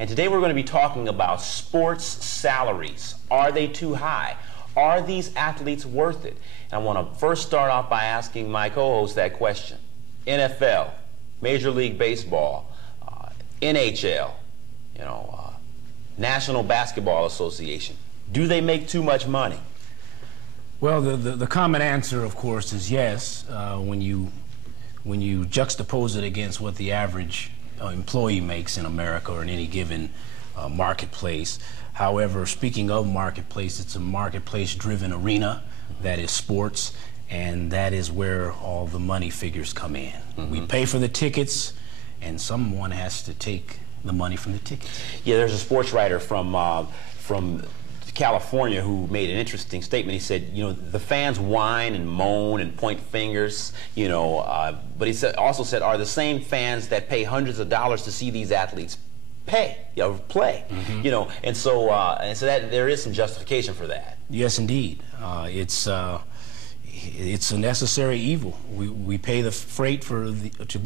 And today we're going to be talking about sports salaries. Are they too high? Are these athletes worth it? And I want to first start off by asking my co-host that question. NFL, Major League Baseball, NHL, National Basketball Association. Do they make too much money? Well, the common answer, of course, is yes. When you juxtapose it against what the average employee makes in America or in any given marketplace. However, speaking of marketplace, it's a marketplace-driven arena that is sports, and that is where all the money figures come in. Mm-hmm. We pay for the tickets, and someone has to take the money from the tickets. Yeah, there's a sports writer from California who made an interesting statement. He said, the fans whine and moan and point fingers, but he also said, are the same fans that pay hundreds of dollars to see these athletes play, mm-hmm. And so that there is some justification for that. Yes, indeed. It's a necessary evil. We pay the freight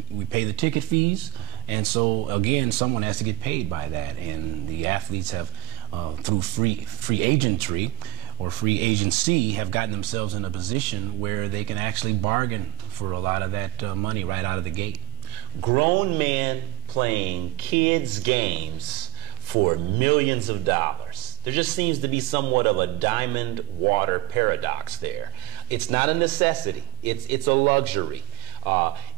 we pay the ticket fees, and so again, someone has to get paid by that, and the athletes have, through free agentry or free agency, have gotten themselves in a position where they can actually bargain for a lot of that money right out of the gate. Grown men playing kids' games for millions of dollars. There just seems to be somewhat of a diamond water paradox there. It's not a necessity. It's a luxury.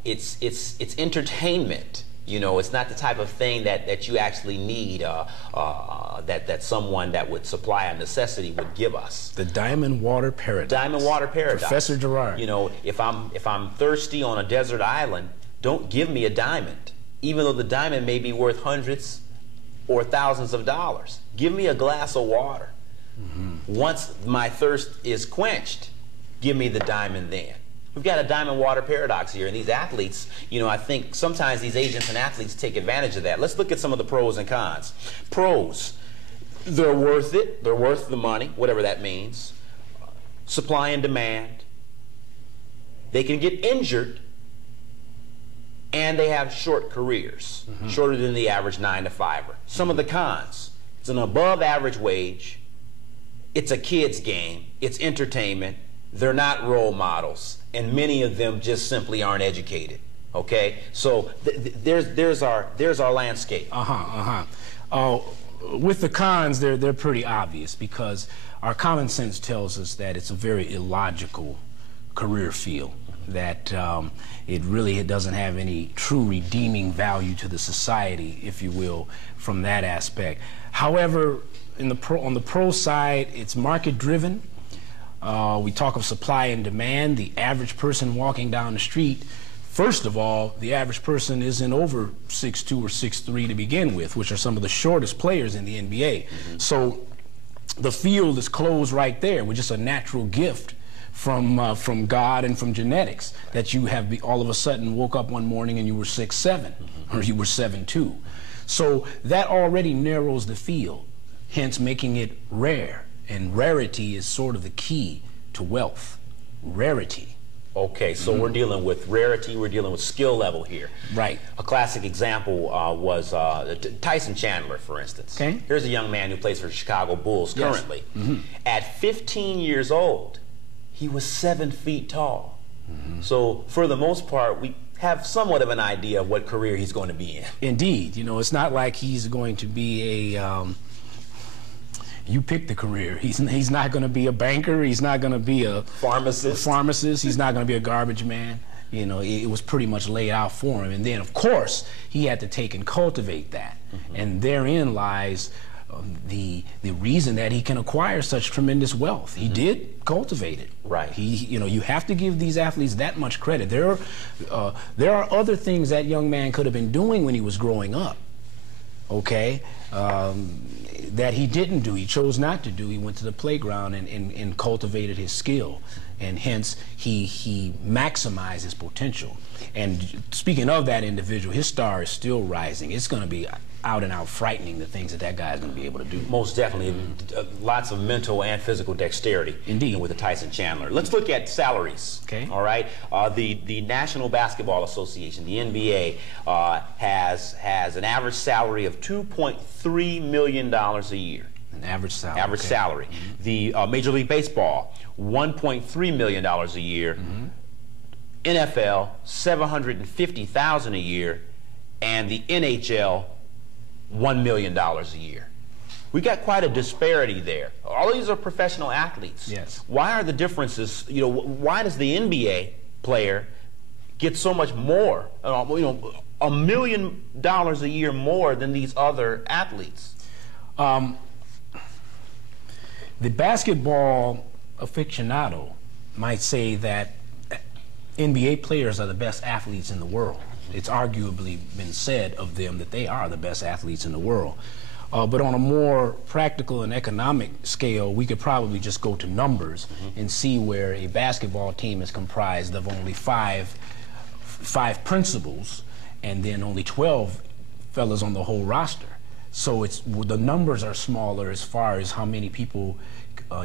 It's entertainment. It's not the type of thing that you actually need, that someone that would supply a necessity would give us. The diamond water paradox. Diamond water paradox. Professor Garrard. If I'm thirsty on a desert island, don't give me a diamond, even though the diamond may be worth hundreds or thousands of dollars. Give me a glass of water. Mm-hmm. Once my thirst is quenched, give me the diamond then. We've got a diamond water paradox here, and these athletes, I think sometimes these agents and athletes take advantage of that. Let's look at some of the pros and cons. Pros, they're worth it. They're worth the money, whatever that means. Supply and demand. They can get injured, and they have short careers, mm-hmm. shorter than the average 9-to-5er. Some of the cons, it's an above average wage. It's a kid's game. It's entertainment. They're not role models, and many of them just simply aren't educated. Okay, so there's our landscape. With the cons, they're pretty obvious, because our common sense tells us that it's a very illogical career field, that it doesn't have any true redeeming value to the society, if you will, from that aspect. However, on the pro side, it's market driven. We talk of supply and demand. The average person walking down the street, first of all, the average person isn't over 6'2" or 6'3" to begin with, which are some of the shortest players in the NBA. Mm-hmm. So the field is closed right there, which is a natural gift from God and from genetics, that you have all of a sudden woke up one morning and you were 6'7", mm-hmm. or you were 7'2". So that already narrows the field, hence making it rare. And rarity is sort of the key to wealth. Rarity. Okay, so mm-hmm. we're dealing with rarity, we're dealing with skill level here. Right. A classic example was Tyson Chandler, for instance. Okay. Here's a young man who plays for the Chicago Bulls currently. Yes. Mm-hmm. At 15 years old, he was 7 feet tall. Mm-hmm. So for the most part, we have somewhat of an idea of what career he's going to be in. Indeed. It's not like he's going to be a... you pick the career. He's not going to be a banker. He's not going to be a pharmacist. He's not going to be a garbage man. It was pretty much laid out for him. And then, of course, he had to take and cultivate that. Mm-hmm. And therein lies the reason that he can acquire such tremendous wealth. He mm-hmm. did cultivate it. Right. You have to give these athletes that much credit. There are other things that young man could have been doing when he was growing up. Okay. That he didn't do. He chose not to do. He went to the playground and cultivated his skill. and hence he maximized his potential. And speaking of that individual, his star is still rising. It's going to be out and out frightening, the things that guy is going to be able to do. Most definitely. Lots of mental and physical dexterity. Indeed. With the Tyson Chandler. Let's look at salaries. Okay. All right. The National Basketball Association, the NBA, has an average salary of $2.3 million a year. An average salary. Average salary. Mm-hmm. The Major League Baseball, $1.3 million a year. Mm-hmm. NFL, $750,000 a year, and the NHL, $1 million a year. We got quite a disparity there. All these are professional athletes. Yes. Why are the differences? Why does the NBA player get so much more? $1 million a year more than these other athletes? The basketball aficionado might say that NBA players are the best athletes in the world. It's arguably been said of them that they are the best athletes in the world. But on a more practical and economic scale, we could probably just go to numbers and see where a basketball team is comprised of only five principals and then only 12 fellas on the whole roster. So the numbers are smaller as far as how many people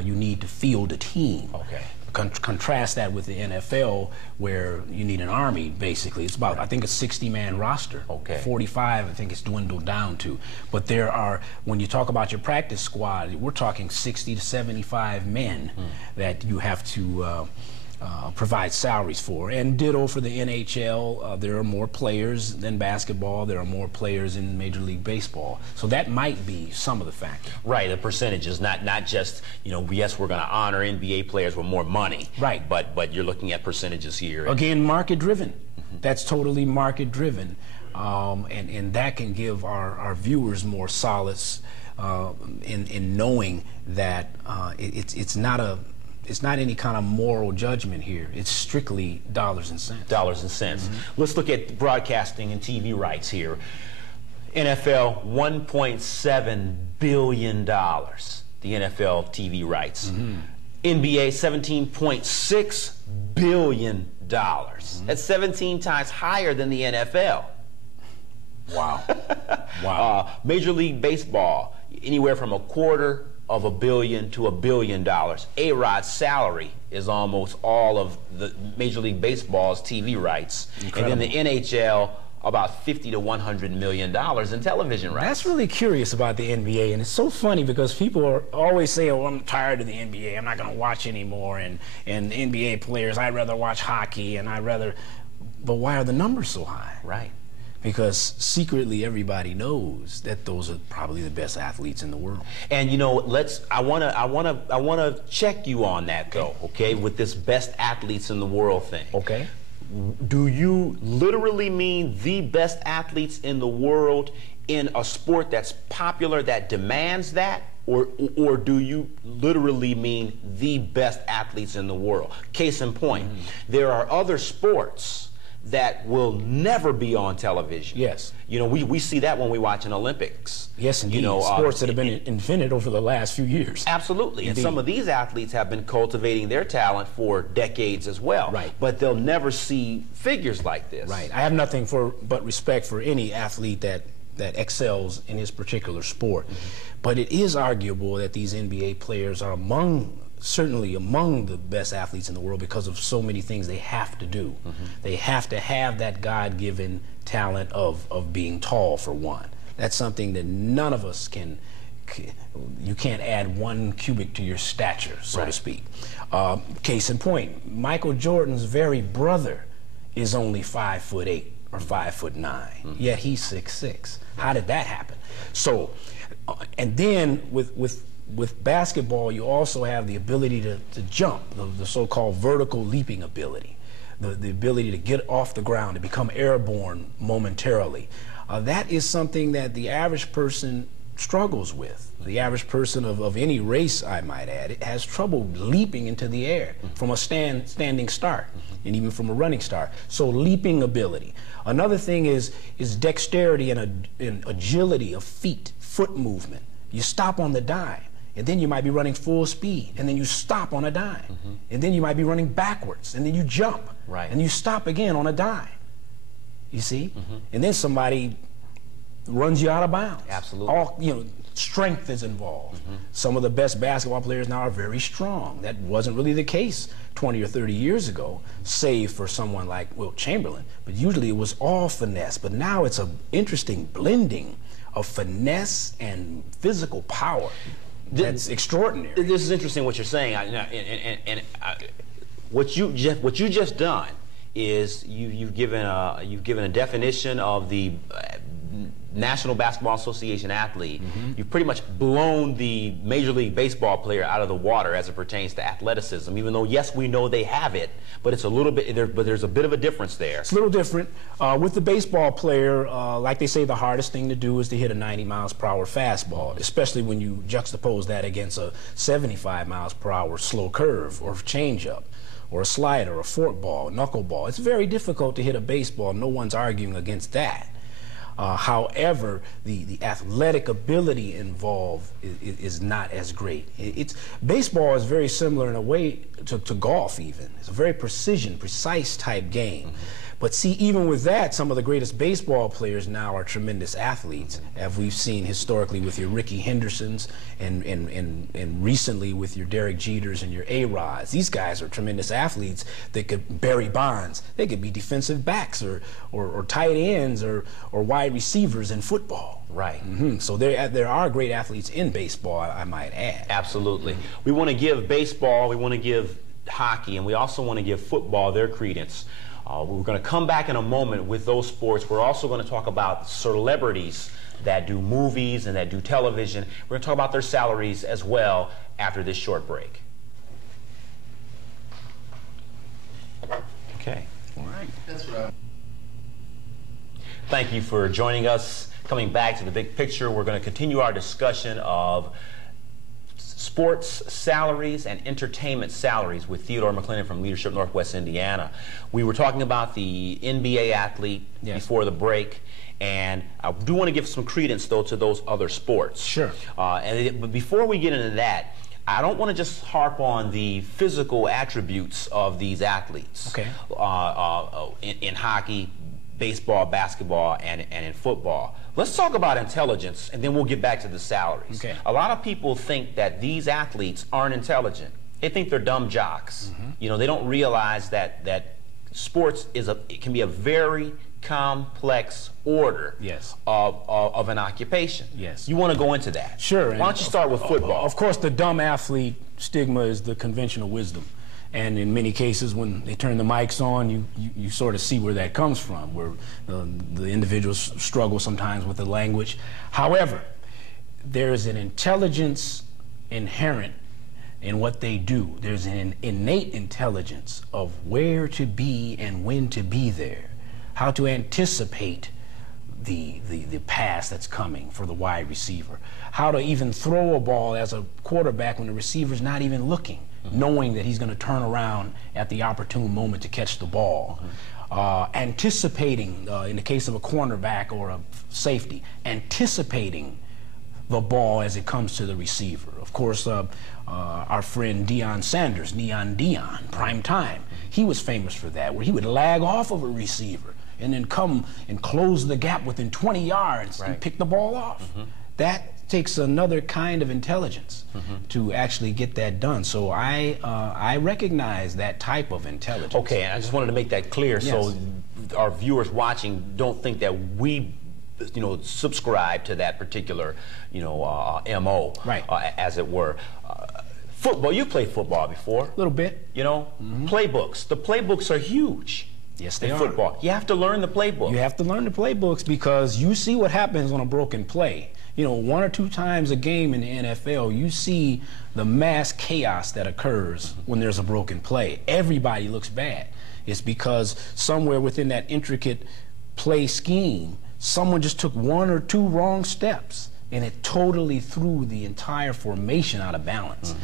you need to field a team. Okay. Contrast that with the NFL, where you need an army, basically. It's about, I think, a 60-man roster. Okay. 45, I think it's dwindled down to. But there are, when you talk about your practice squad, we're talking 60 to 75 men that you have to provide salaries for. And ditto for the NHL. There are more players than basketball. There are more players in Major League Baseball. So that might be some of the factors. Right, the percentages, not just, yes, we're going to honor NBA players with more money. Right. But you're looking at percentages here. Again, market-driven. That's totally market-driven. And that can give our viewers more solace in knowing that it's not any kind of moral judgment here. It's strictly dollars and cents. Dollars and cents. Let's look at broadcasting and TV rights here. NFL, $1.7 billion, the NFL TV rights. NBA, $17.6 billion. That's 17 times higher than the NFL. Wow. Wow. Major League Baseball, anywhere from $250 million to $1 billion. A-Rod's salary is almost all of the Major League Baseball's TV rights. Incredible. And then the NHL, about $50 to $100 million in television rights. That's really curious about the NBA, and it's so funny because people always say, oh, I'm tired of the NBA, I'm not going to watch anymore, and NBA players, I'd rather watch hockey, but why are the numbers so high? Right. Because secretly everybody knows that those are probably the best athletes in the world. And I wanna check you on that though, okay, with this best athletes in the world thing. Okay. Do you literally mean the best athletes in the world in a sport that's popular, that demands that? Or do you literally mean the best athletes in the world? Case in point, there are other sports that will never be on television. Yes. We see that when we watch an Olympics. Yes, indeed. Sports that have been invented over the last few years. Absolutely. Indeed. And some of these athletes have been cultivating their talent for decades as well. Right. But they'll never see figures like this. Right. I have nothing but respect for any athlete that excels in his particular sport. But it is arguable that these NBA players are certainly among the best athletes in the world because of so many things they have to do. They have to have that God-given talent of being tall, for one. That's something that none of us you can't add 1 cubit to your stature, so to speak. Case in point, Michael Jordan's very brother is only 5'8" or 5'9", yet he's 6'6". How did that happen? So, and then with basketball, you also have the ability to jump, the so-called vertical leaping ability, the ability to get off the ground, to become airborne momentarily. That is something that the average person struggles with. The average person of any race, I might add, has trouble leaping into the air from a standing start and even from a running start. So leaping ability. Another thing is dexterity and agility of foot movement. You stop on the dime. and then you might be running full speed, and then you stop on a dime, and then you might be running backwards, and then you jump, and you stop again on a dime. You see? And then somebody runs you out of bounds. Absolutely. All, you know, strength is involved. Some of the best basketball players now are very strong. That wasn't really the case 20 or 30 years ago, save for someone like Wilt Chamberlain. But usually it was all finesse. But now it's an interesting blending of finesse and physical power. That's extraordinary. This is interesting what you're saying. What you just done is you've given a definition of the National Basketball Association athlete. You've pretty much blown the Major League Baseball player out of the water as it pertains to athleticism, even though, yes, we know they have it, but it's a little bit, there's a bit of a difference there. It's a little different. With the baseball player, like they say, the hardest thing to do is to hit a 90 miles per hour fastball, especially when you juxtapose that against a 75 miles per hour slow curve or changeup, or a slider, or a forkball, knuckleball. It's very difficult to hit a baseball. No one's arguing against that. However, the athletic ability involved is not as great. Baseball is very similar in a way to golf even. It's a very precise type game. But see, even with that, some of the greatest baseball players now are tremendous athletes, as we've seen historically with your Ricky Hendersons and recently with your Derek Jeters and your A-Rods. These guys are tremendous athletes. They could, Barry Bonds, they could be defensive backs or tight ends or wide receivers in football. Right. So there are great athletes in baseball, I might add. Absolutely. We want to give baseball, we want to give hockey, and we also want to give football their credence. We're going to come back in a moment with those sports. We're also going to talk about celebrities that do movies and that do television. We're going to talk about their salaries as well after this short break. Okay. All right. That's right. Thank you for joining us. Coming back to the big picture, we're going to continue our discussion of sports salaries and entertainment salaries with Theodore McClendon from Leadership Northwest Indiana. We were talking about the NBA athlete before the break, and I do want to give some credence, though, to those other sports. Sure. But before we get into that, I don't want to just harp on the physical attributes of these athletes. Okay. In hockey, baseball, basketball, and in football. Let's talk about intelligence, and then we'll get back to the salaries. Okay. A lot of people think that these athletes aren't intelligent. They think they're dumb jocks. You know, they don't realize that sports it can be a very complex order of an occupation. Yes. You want to go into that? Sure. Why don't you start with football? Of course, the dumb athlete stigma is the conventional wisdom. And in many cases, when they turn the mics on, you sort of see where that comes from, where the individuals struggle sometimes with the language. However, there is an intelligence inherent in what they do. There's an innate intelligence of where to be and when to be there, how to anticipate the pass that's coming for the wide receiver, how to even throw a ball as a quarterback when the receiver's not even looking, knowing that he's going to turn around at the opportune moment to catch the ball. Anticipating, in the case of a cornerback or a safety, anticipating the ball as it comes to the receiver. Of course, our friend Deion Sanders, Neon Deion, prime time, he was famous for that, where he would lag off of a receiver and then come and close the gap within 20 yards and pick the ball off. That takes another kind of intelligence to actually get that done. So I recognize that type of intelligence. Okay, and I just wanted to make that clear so our viewers watching don't think that we subscribe to that particular MO, as it were. Football, you played football before. A little bit. Playbooks. The playbooks are huge. Yes, they in are. Football. You have to learn the playbook. You have to learn the playbooks because you see what happens on a broken play. One or two times a game in the NFL, you see the mass chaos that occurs when there's a broken play. Everybody looks bad. It's because somewhere within that intricate play scheme, someone just took one or two wrong steps, and it totally threw the entire formation out of balance.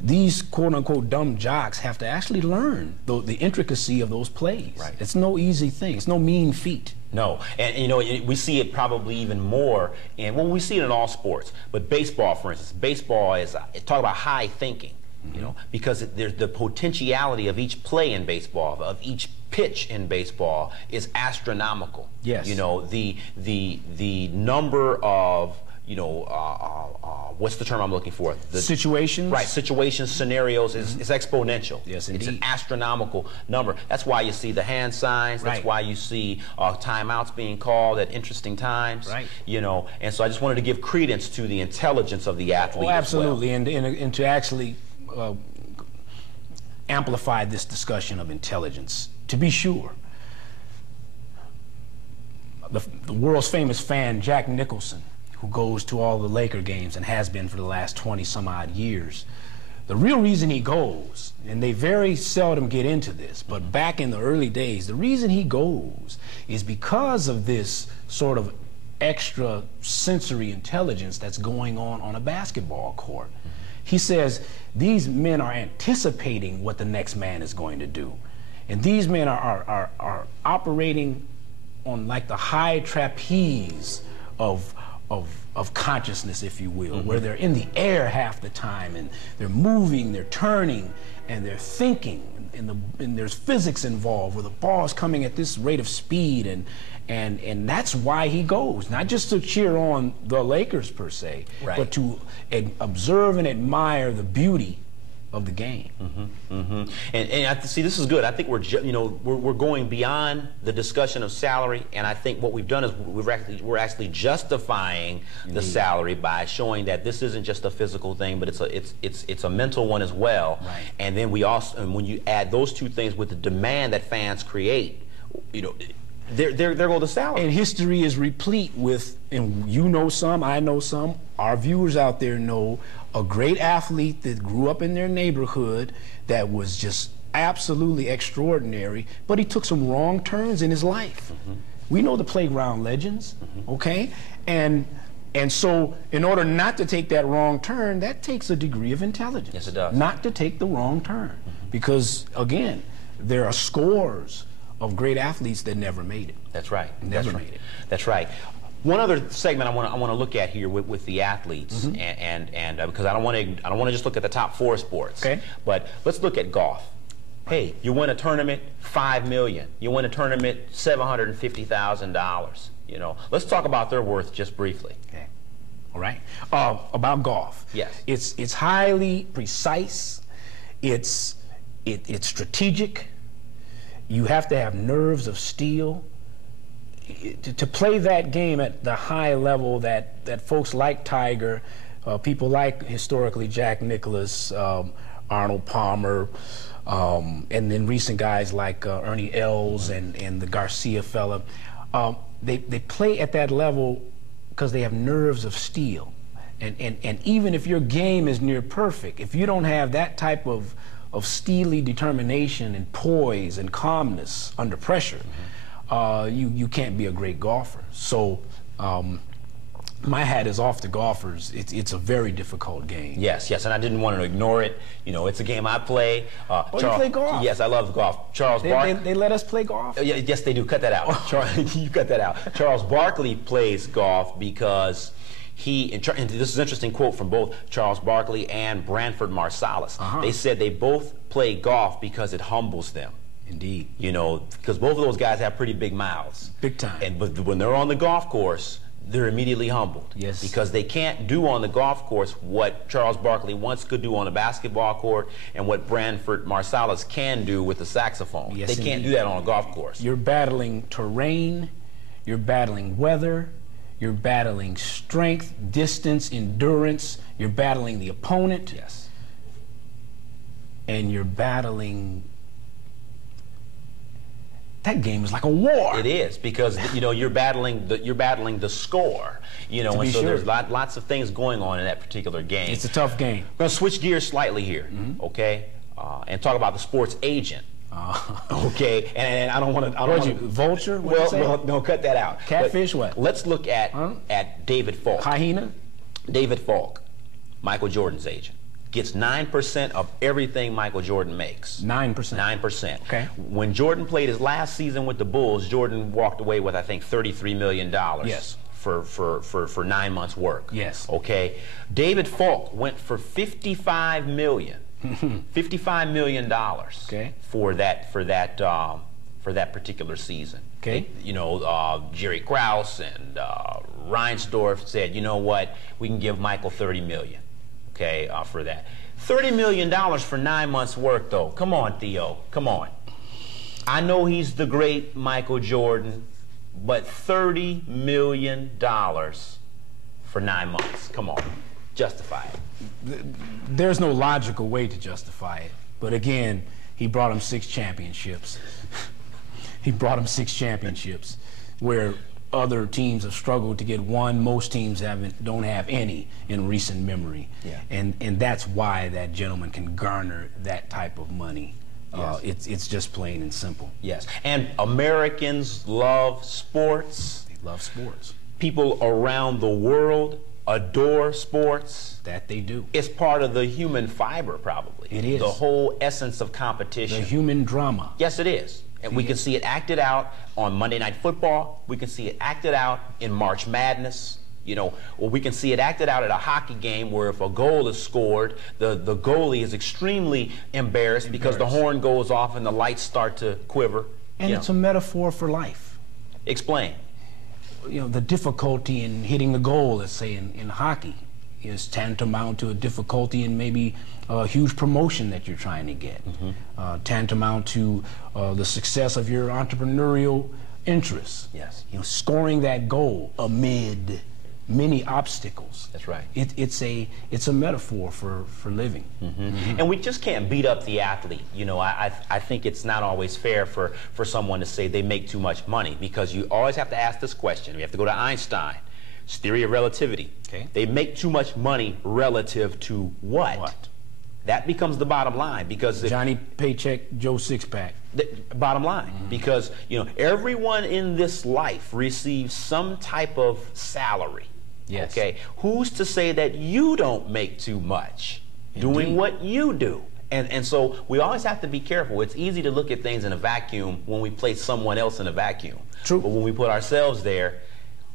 these quote-unquote dumb jocks have to actually learn the intricacy of those plays. Right. It's no easy thing. It's no mean feat. No, and you know, we see it probably even more in, well, we see it in all sports, but baseball, for instance, baseball is, talk about high thinking, you know, because there's the potentiality of each play in baseball, of each pitch in baseball is astronomical. Yes. You know, the number of, you know, what's the term I'm looking for? The situations? Right, situations, scenarios is exponential. Yes, It's an indeed. astronomical number. That's why you see the hand signs. That's Right. why you see timeouts being called at interesting times. Right. You know, and so I just wanted to give credence to the intelligence of the athlete. Oh, absolutely, as well. and to actually amplify this discussion of intelligence. To be sure, the world's famous fan, Jack Nicholson, who goes to all the Laker games and has been for the last 20 some odd years, the real reason he goes, and they very seldom get into this, but back in the early days, the reason he goes is because of this sort of extra sensory intelligence that's going on a basketball court. He says these men are anticipating what the next man is going to do. And these men are operating on like the high trapeze of consciousness, if you will, where they're in the air half the time, and they're moving, they're turning, and they're thinking, and there's physics involved, where the ball's coming at this rate of speed, and that's why he goes, not just to cheer on the Lakers per se, Right. but to observe and admire the beauty of the game. And I see, this is good. I think we're going beyond the discussion of salary, and I think what we've done is we're actually justifying the salary by showing that this isn't just a physical thing, but it's a mental one as well. Right. And then we also, and when you add those two things with the demand that fans create, you know, there go the salary. And history is replete with, and you know some, I know some, our viewers out there know, a great athlete that grew up in their neighborhood that was just absolutely extraordinary, but he took some wrong turns in his life. We know the playground legends, okay? And so in order not to take that wrong turn, that takes a degree of intelligence. Yes, it does. Not to take the wrong turn. Because, again, there are scores of great athletes that never made it. That's right. Never That's right. made it. That's right. One other segment I want to look at here with the athletes, and because I don't want to just look at the top 4 sports. Okay. But let's look at golf. Hey, you win a tournament, $5 million. You win a tournament, $750,000. You know, let's talk about their worth just briefly. Okay. All right. About golf. Yes. It's highly precise. It's strategic. You have to have nerves of steel. To play that game at the high level that folks like Tiger, people like historically Jack Nicklaus, Arnold Palmer, and then recent guys like Ernie Els and the Garcia fella, they play at that level because they have nerves of steel. And even if your game is near perfect, if you don't have that type of steely determination and poise and calmness under pressure, you can't be a great golfer. So my hat is off to golfers. It's a very difficult game. Yes, and I didn't want to ignore it. You know, it's a game I play. You play golf? Yes, I love golf. Charles Barkley. They let us play golf? Yes, they do. Cut that out. You cut that out. Charles Barkley plays golf because and this is an interesting quote from both Charles Barkley and Branford Marsalis. They said they both play golf because it humbles them. Indeed. You know, because both of those guys have pretty big mouths. Big time. But when they're on the golf course, they're immediately humbled. Yes. Because they can't do on the golf course what Charles Barkley once could do on a basketball court and what Branford Marsalis can do with the saxophone. Yes, they can't indeed. do that on a golf course. You're battling terrain, you're battling weather, you're battling strength, distance, endurance, you're battling the opponent. Yes. And you're battling. That game is like a war. It is, because you know you're battling the score. You know, and so sure. there's lots of things going on in that particular game. It's a tough game. We're going to switch gears slightly here, okay, and talk about the sports agent. Okay, and I don't want to. Vulture? Well, no, cut that out. Catfish? But what? Let's look at David Falk. Hyena? David Falk, Michael Jordan's agent. gets 9% of everything Michael Jordan makes. 9%. 9%. Okay. When Jordan played his last season with the Bulls, Jordan walked away with, I think, $33 million. Yes. For 9 months' work. Yes. Okay. David Falk went for $55 million. $55 million. Okay. For that particular season. Okay. You know, Jerry Krause and Reinsdorf said, you know what, we can give Michael $30 million. Okay, for that. $30 million for 9 months' work, though. Come on, Theo. Come on. I know he's the great Michael Jordan, but $30 million for 9 months. Come on. Justify it. There's no logical way to justify it. But again, he brought him 6 championships. He brought him 6 championships where other teams have struggled to get one. Most teams don't have any in recent memory. Yeah. And that's why that gentleman can garner that type of money. Yes. It's just plain and simple. Yes. And Americans love sports. They love sports. People around the world adore sports. That they do. It's part of the human fiber, probably. It is. The whole essence of competition. The human drama. Yes, it is. And we can see it acted out on Monday Night Football. We can see it acted out in March Madness. You know, or we can see it acted out at a hockey game where if a goal is scored, the goalie is extremely embarrassed because the horn goes off and the lights start to quiver. And it's a metaphor for life. Explain. You know, the difficulty in hitting the goal, let's say in hockey, is tantamount to a difficulty in maybe a huge promotion that you're trying to get. Tantamount to the success of your entrepreneurial interests. Yes. You know, scoring that goal amid many obstacles. That's right. It's a metaphor for living. And we just can't beat up the athlete. You know, I think it's not always fair for someone to say they make too much money, because you always have to ask this question. We have to go to Einstein. It's theory of relativity. Okay. They make too much money relative to what? What? That becomes the bottom line, because if, Johnny Paycheck, Joe Sixpack. bottom line, because you know everyone in this life receives some type of salary. Yes. Okay. Who's to say that you don't make too much doing what you do? And so we always have to be careful. It's easy to look at things in a vacuum when we place someone else in a vacuum. True. But when we put ourselves there,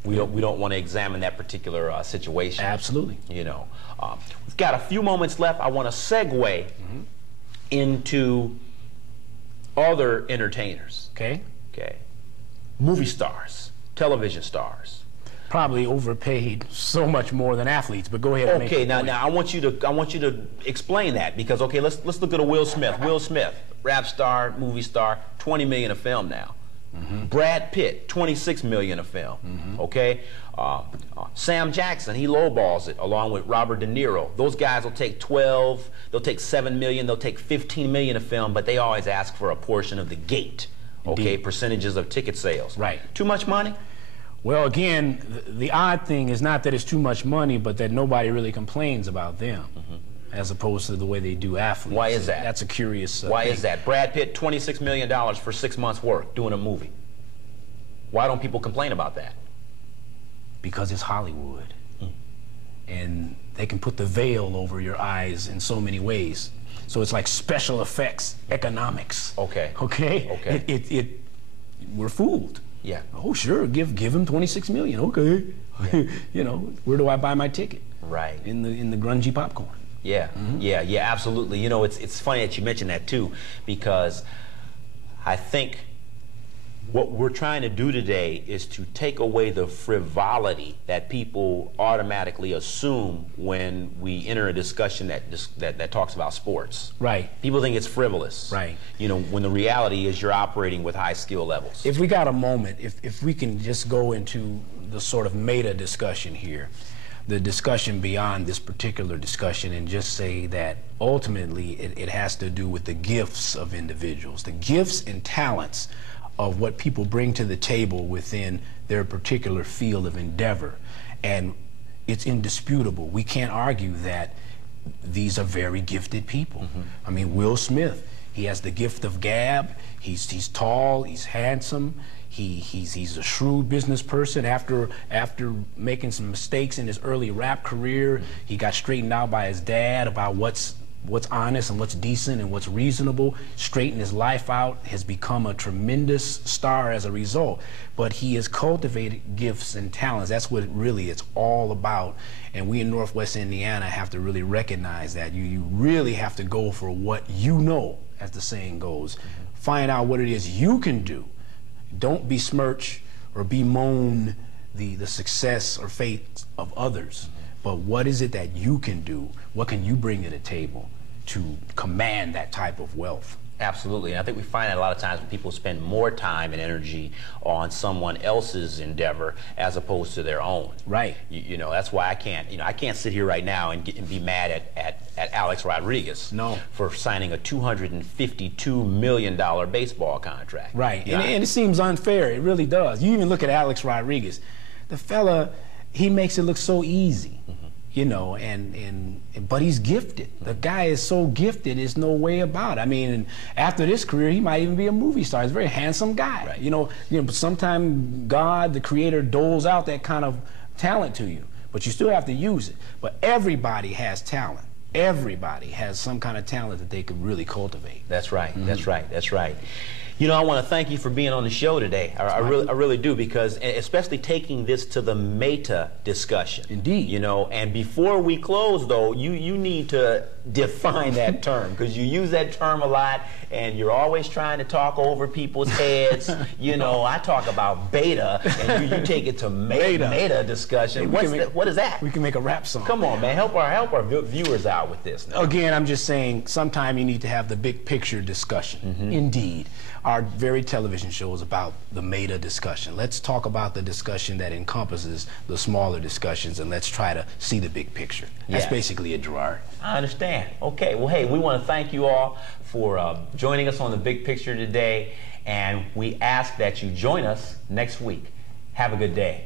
we don't want to examine that particular situation. Absolutely. You know, we've got a few moments left. I want to segue into other entertainers. Okay. Okay. Movie stars, television stars. Probably overpaid so much more than athletes, but go ahead and make Okay, your now point. I want you to explain that, because okay, let's look at a Will Smith. Will Smith, rap star, movie star, 20 million a film now. Brad Pitt, 26 million a film. Okay, Sam Jackson, he lowballs it along with Robert De Niro. Those guys will take 12, they'll take 7 million, they'll take 15 million a film, but they always ask for a portion of the gate. Okay, percentages of ticket sales. Right. Too much money? Well, again, the odd thing is not that it's too much money, but that nobody really complains about them, as opposed to the way they do athletes. Why is that? That's a curious Why thing. is that? Brad Pitt, $26 million for 6 months' work doing a movie. Why don't people complain about that? Because it's Hollywood. And they can put the veil over your eyes in so many ways. So it's like special effects, economics. Okay. Okay? Okay. We're fooled. Yeah. Oh, sure, give him 26 million. Okay. Yeah. You know, where do I buy my ticket? Right. In the grungy popcorn. Yeah. Yeah, absolutely. You know, it's funny that you mentioned that too, because I think what we're trying to do today is to take away the frivolity that people automatically assume when we enter a discussion that talks about sports. Right. People think it's frivolous. Right. You know, when the reality is you're operating with high skill levels. If we got a moment, if we can just go into the sort of meta discussion here, the discussion beyond this particular discussion, and just say that ultimately it has to do with the gifts of individuals, the gifts and talents of what people bring to the table within their particular field of endeavor. And it's indisputable. We can't argue that these are very gifted people. I mean, Will Smith, he has the gift of gab. He's tall, he's handsome, He's a shrewd business person. After making some mistakes in his early rap career, he got straightened out by his dad about what's honest and what's decent and what's reasonable, straightened his life out, has become a tremendous star as a result. But he has cultivated gifts and talents. That's what it's all about. And we in Northwest Indiana have to really recognize that. You really have to go for what you know, as the saying goes. Find out what it is you can do. Don't besmirch or bemoan the success or fate of others. But what is it that you can do? What can you bring to the table to command that type of wealth? Absolutely. And I think we find that a lot of times when people spend more time and energy on someone else's endeavor as opposed to their own. Right. You know, that's why I can't sit here right now and be mad at Alex Rodriguez for signing a $252 million baseball contract. Right. And it seems unfair. It really does. You even look at Alex Rodriguez. The fella, he makes it look so easy. You know, but he's gifted. The guy is so gifted, there's no way about it. I mean, after this career, he might even be a movie star. He's a very handsome guy. Right. You know, but sometimes God, the creator, doles out that kind of talent to you, but you still have to use it. But everybody has talent. Everybody has some kind of talent that they could really cultivate. That's right. That's right. That's right. You know, I want to thank you for being on the show today. I really do, because especially taking this to the meta discussion. Indeed. You know, and before we close, though, you need to define that term, because you use that term a lot, and you're always trying to talk over people's heads. You know, I talk about beta, and you take it to meta discussion. Hey, what is that? We can make a rap song. Come on, man. Help our viewers out with this now. Again, I'm just saying, sometime you need to have the big picture discussion. Indeed. Our very television show is about the meta discussion. Let's talk about the discussion that encompasses the smaller discussions, and let's try to see the big picture. That's basically it, Garrard. I understand. Okay. Well, hey, we want to thank you all for joining us on the big picture today, and we ask that you join us next week. Have a good day.